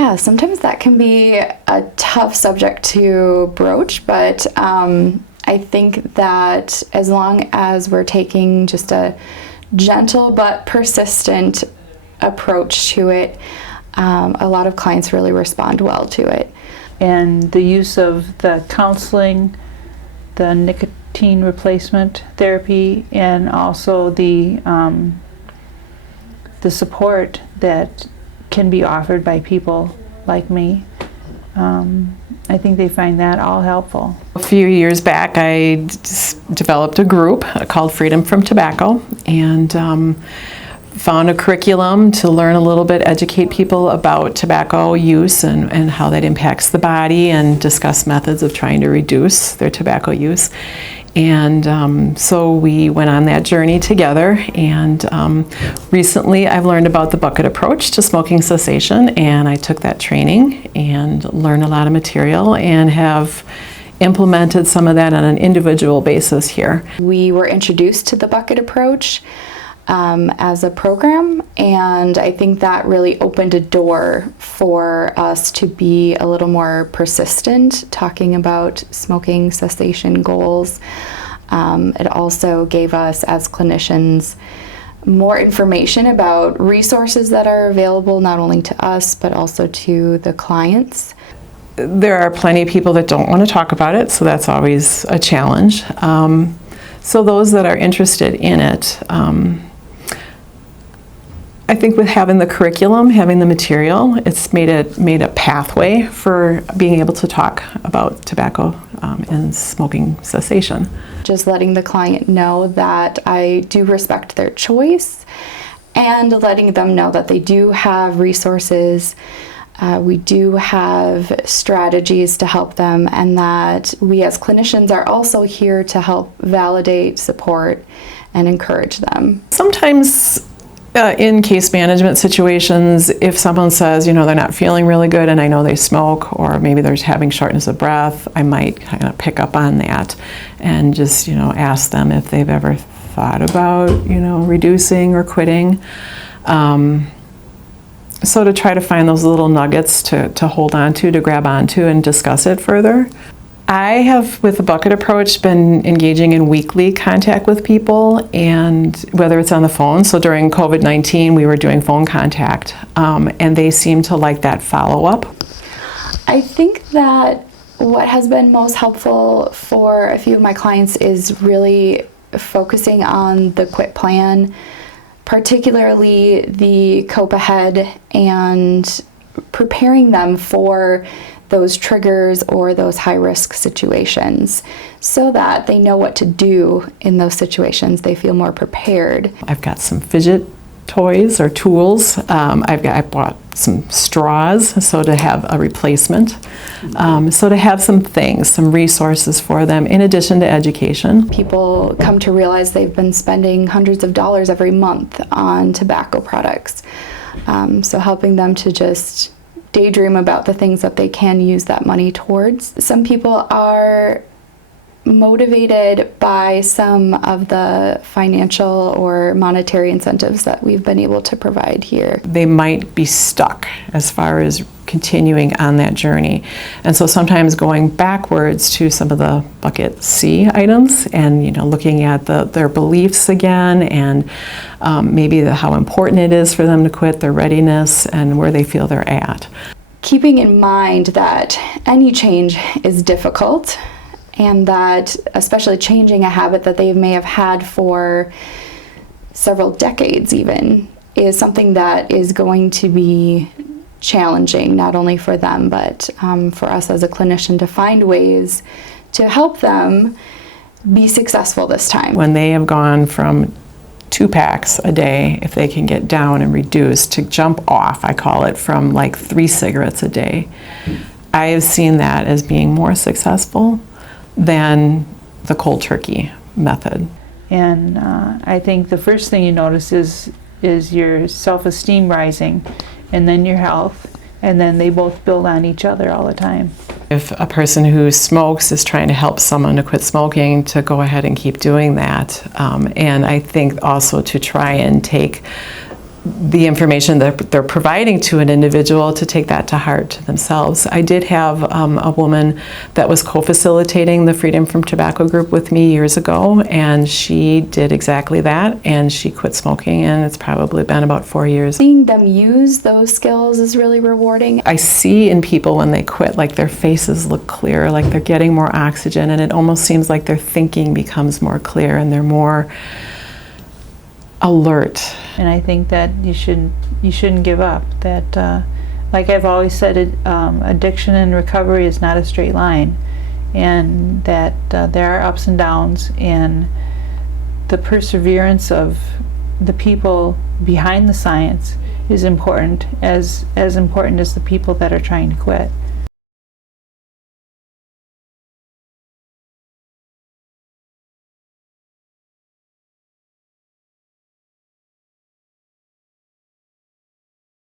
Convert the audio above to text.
Yeah, sometimes that can be a tough subject to broach, but I think that as long as we're taking just a gentle but persistent approach to it, a lot of clients really respond well to it. And the use of the counseling, the nicotine replacement therapy, and also the support that can be offered by people like me. I think they find that all helpful. A few years back, I developed a group called Freedom from Tobacco, and found a curriculum to learn a little bit, educate people about tobacco use and how that impacts the body, and discuss methods of trying to reduce their tobacco use. And so we went on that journey together, and recently I've learned about the bucket approach to smoking cessation, and I took that training and learned a lot of material and have implemented some of that on an individual basis here. We were introduced to the bucket approach as a program, and I think that really opened a door for us to be a little more persistent talking about smoking cessation goals. It also gave us as clinicians more information about resources that are available not only to us but also to the clients. There are plenty of people that don't want to talk about it, so that's always a challenge. So those that are interested in it, I think with having the curriculum, having the material, it's made a pathway for being able to talk about tobacco and smoking cessation. Just letting the client know that I do respect their choice, and letting them know that they do have resources, we do have strategies to help them, and that we as clinicians are also here to help validate, support, and encourage them. Sometimes in case management situations, if someone says, they're not feeling really good and I know they smoke, or maybe they're having shortness of breath, I might kind of pick up on that and just, ask them if they've ever thought about, reducing or quitting. So to try to find those little nuggets to hold on to grab onto and discuss it further. I have, with the bucket approach, been engaging in weekly contact with people, and whether it's on the phone, so during COVID-19 we were doing phone contact, and they seem to like that follow-up. I think that what has been most helpful for a few of my clients is really focusing on the quit plan, particularly the cope ahead, and preparing them for those triggers or those high-risk situations so that they know what to do in those situations. They feel more prepared. I've got some fidget toys or tools. I bought some straws, so to have a replacement. So to have some things, some resources for them in addition to education. People come to realize they've been spending hundreds of dollars every month on tobacco products. So helping them to just daydream about the things that they can use that money towards. Some people are motivated by some of the financial or monetary incentives that we've been able to provide here. They might be stuck as far as continuing on that journey. And so sometimes going backwards to some of the bucket C items and looking at their beliefs again, and maybe how important it is for them to quit, their readiness, and where they feel they're at. Keeping in mind that any change is difficult, and that especially changing a habit that they may have had for several decades even is something that is going to be challenging, not only for them, but for us as a clinician to find ways to help them be successful this time. When they have gone from 2 packs a day, if they can get down and reduce, to jump off, I call it, from like 3 cigarettes a day, I have seen that as being more successful than the cold turkey method. And I think the first thing you notice is your self-esteem rising, and then your health, and then they both build on each other all the time. If a person who smokes is trying to help someone to quit smoking, to go ahead and keep doing that. And I think also to try and take the information that they're providing to an individual to take that to heart to themselves. I did have a woman that was co-facilitating the Freedom from Tobacco group with me years ago, and she did exactly that, and she quit smoking, and it's probably been about 4 years. Seeing them use those skills is really rewarding. I see in people when they quit, like their faces look clearer, like they're getting more oxygen, and it almost seems like their thinking becomes more clear and they're more alert. And I think that you shouldn't give up. That, like I've always said, addiction and recovery is not a straight line, and that there are ups and downs, and the perseverance of the people behind the science is important, as important as the people that are trying to quit.